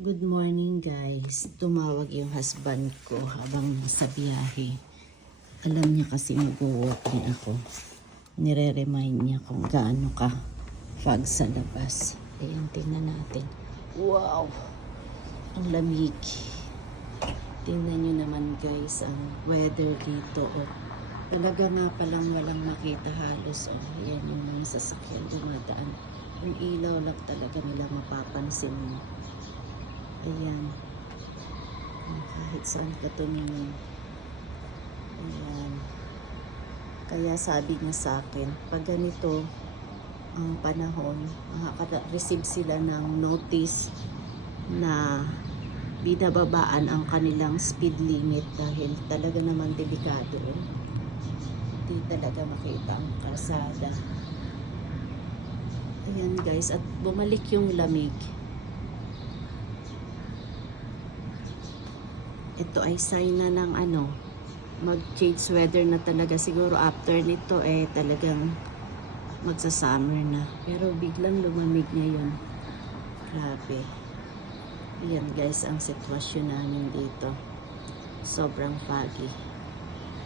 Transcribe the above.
Good morning guys. Tumawag yung husband ko habang nasa biyahe. Alam niya kasi mag-work din ako. Nire-remind niya kung gaano ka fog sa labas. Ayan, tingnan natin. Wow! Ang lamig. Tingnan nyo naman guys ang weather dito. Oh, talaga nga palang walang makita halos. Oh, ayan yung mga sasakyan dumadaan. Yung ilaw lang talaga nila mapapansin mo. Ayan. Kahit saan ka tumingin. Ayan. Kaya sabi niya sa akin, pag ganito ang panahon, makaka-receive sila ng notice na binababaan ang kanilang speed limit dahil talaga naman delikado. Hindi talaga makita ang kalsada. Ayan guys, at bumalik yung lamig. Ito ay sign na ng mag-change weather na talaga. Siguro after nito talagang magsa-summer na. Pero biglang lumamig ngayon. Grabe. Ayan guys ang sitwasyon namin dito. Sobrang foggy.